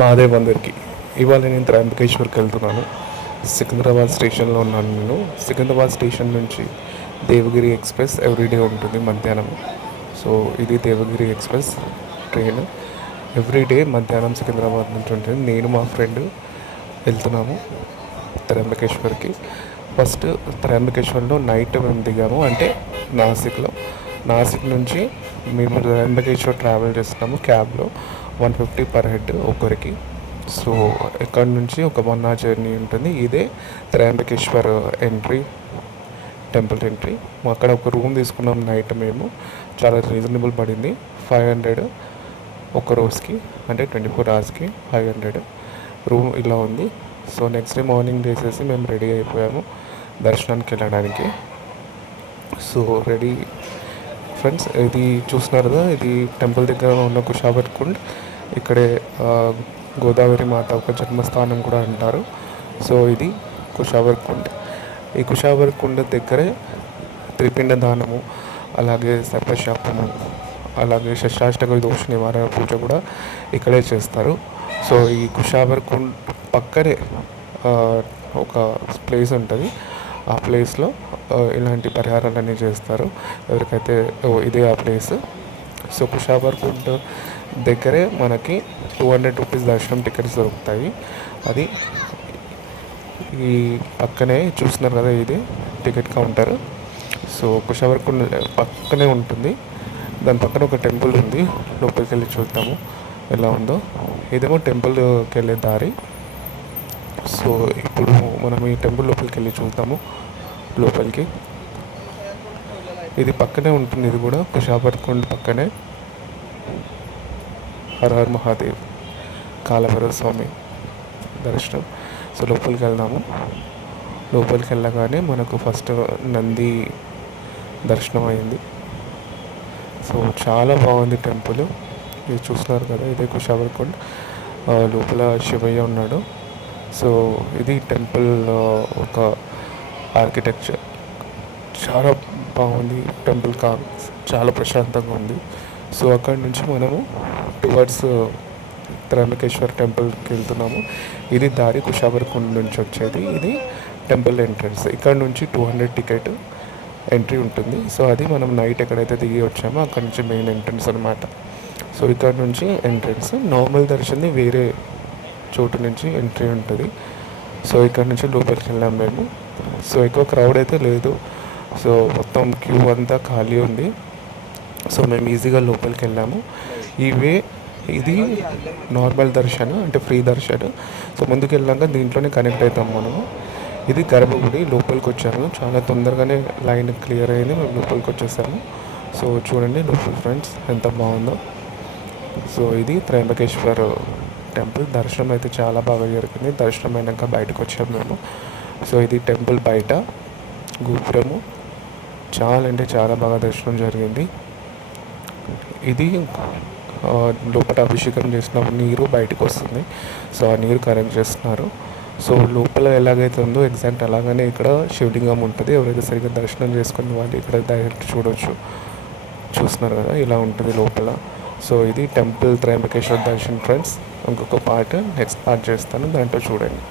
మహాదేవ్ అందరికి. ఇవాళ నేను త్రయంబకేశ్వర్కి వెళ్తున్నాను. సికింద్రాబాద్ స్టేషన్లో ఉన్నాను నేను. సికింద్రాబాద్ స్టేషన్ నుంచి దేవగిరి ఎక్స్ప్రెస్ ఎవ్రీడే ఉంటుంది మధ్యాహ్నం. సో ఇది దేవగిరి ఎక్స్ప్రెస్ ట్రైన్ ఎవ్రీడే మధ్యాహ్నం సికింద్రాబాద్ నుంచి ఉంటుంది. నేను మా ఫ్రెండ్ వెళ్తున్నాము త్రయంబకేశ్వర్కి. ఫస్ట్ త్రయంబకేశ్వర్లో నైట్ మేము దిగాము, అంటే నాసిక్ నుంచి మేము త్రయంబకేశ్వర్ ట్రావెల్ చేస్తున్నాము క్యాబ్లో. 150 పర్ హెడ్ ఒకరికి. సో ఇక్కడ నుంచి ఒక 1 hour జర్నీ ఉంటుంది. ఇదే త్రయంబకేశ్వర్ టెంపుల్ ఎంట్రీ. అక్కడ ఒక రూమ్ తీసుకున్నాం నైట్ మేము. చాలా రీజనబుల్ పడింది. 500 ఒక రోజుకి, అంటే 24 hours 500 రూమ్ ఇలా ఉంది. సో నెక్స్ట్ డే మార్నింగ్ లేచేసి మేము రెడీ అయిపోయాము దర్శనానికి వెళ్ళడానికి. సో రెడీ ఫ్రెండ్స్, ఇది చూస్తున్నారు కదా, ఇది టెంపుల్ దగ్గర ఉన్న కుషావర్ కుండ్. ఇక్కడే గోదావరి మాత ఒక జన్మస్థానం కూడా అంటారు. సో ఇది కుషావర్ కుండ్. ఈ కుషావర్ కుండ్ దగ్గరే త్రిపిండ దానము, అలాగే సర్పశాపము, అలాగే షష్టాష్టక దోష నివారణ పూజ కూడా ఇక్కడే చేస్తారు. సో ఈ కుషావర్ కుండ్ పక్కనే ఒక ప్లేస్ ఉంటుంది. ఆ ప్లేస్లో ఇలాంటి పరిహారాలన్నీ చేస్తారు ఎవరికైతే. ఇదే ఆ ప్లేస్. సో కుషావర్ కుండ్ దగ్గరే మనకి 200 రూపీస్ దర్శనం టికెట్స్ దొరుకుతాయి. అది ఈ పక్కనే చూస్తున్నారు కదా, ఇది టికెట్ కౌంటర్. సో కుషావర్ కుండ్ పక్కనే ఉంటుంది. దాని పక్కన ఒక టెంపుల్ ఉంది, లోపలికి వెళ్ళి చూద్దాము ఎలా ఉందో. ఇదేమో టెంపుల్కి వెళ్ళే దారి. సో ఇప్పుడు మనం ఈ టెంపుల్ లోపలికి వెళ్ళి చూద్దాము. లోపలికి ఇది పక్కనే ఉంటుంది. ఇది కూడా కుషావర్ కుండ్ పక్కనే. హర హర్ మహాదేవ్, కాలభైరవ స్వామి దర్శనం. సో లోపలికి వెళ్దాము. లోపలికి వెళ్ళగానే మనకు ఫస్ట్ నంది దర్శనం అయింది. సో చాలా బాగుంది టెంపుల్. ఇది చూస్తున్నారు కదా, ఇదే కుషావర్ కుండ్. లోపల శివయ్య ఉన్నాడు. సో ఇది టెంపుల్ ఒక ఆర్కిటెక్చర్ చాలా బాగుంది. టెంపుల్ చాలా ప్రశాంతంగా ఉంది. సో అక్కడి నుంచి మనము టువర్డ్స్ త్రయంబకేశ్వర్ టెంపుల్కి వెళ్తున్నాము. ఇది దారి కుషావర్ కుండ్ నుంచి వచ్చేది. ఇది టెంపుల్ ఎంట్రన్స్. ఇక్కడ నుంచి 200 టికెట్ ఎంట్రీ ఉంటుంది. సో అది మనం నైట్ ఎక్కడైతే దిగి వచ్చామో అక్కడ నుంచి మెయిన్ ఎంట్రన్స్ అనమాట. సో ఇక్కడ నుంచి ఎంట్రన్స్. నార్మల్ దర్శనం వేరే చోటు నుంచి ఎంట్రీ ఉంటుంది. సో ఇక్కడ నుంచి లోపలికి వెళ్ళాం మేము. సో ఎక్కువ క్రౌడ్ అయితే లేదు. సో మొత్తం క్యూ అంతా ఖాళీ ఉంది. సో మేము ఈజీగా లోపలికి వెళ్ళాము. ఇది నార్మల్ దర్శనం, అంటే ఫ్రీ దర్శనం. సో ముందుకు వెళ్ళాక దీంట్లోనే కనెక్ట్ అవుతాం మనము. ఇది గర్భగుడి. లోపలికి వచ్చాము, చాలా తొందరగానే లైన్ క్లియర్ అయింది. మేము లోపలికి వచ్చేసాము. సో చూడండి లోపల ఫ్రెండ్స్ ఎంత బాగుందో. సో ఇది త్రయంబకేశ్వర్ టెంపుల్. దర్శనం అయితే చాలా బాగా జరిగింది. దర్శనం అయినాక బయటకు వచ్చాము మేము. సో ఇది టెంపుల్ బయట గోపురము. చాలా అంటే చాలా బాగా దర్శనం జరిగింది. ఇది లోపల అభిషేకం చేసిన నీరు బయటకు వస్తుంది. సో ఆ నీరు కరెక్ట్ చేస్తున్నారు. సో లోపల ఎలాగైతే ఉందో ఎగ్జాక్ట్ అలాగనే ఇక్కడ శివలింగం ఉంటుంది. ఎవరైతే సరిగ్గా దర్శనం చేసుకుని వాళ్ళు ఇక్కడ డైరెక్ట్ చూస్తున్నారు కదా, ఇలా ఉంటుంది లోపల. సో ఇది టెంపుల్ త్రయంబకేశ్వర్ దర్శన్ ఫ్రెండ్స్. ఇంకొక పార్ట్ నెక్స్ట్ పార్ట్ చేస్తాను, దాంట్లో చూడండి.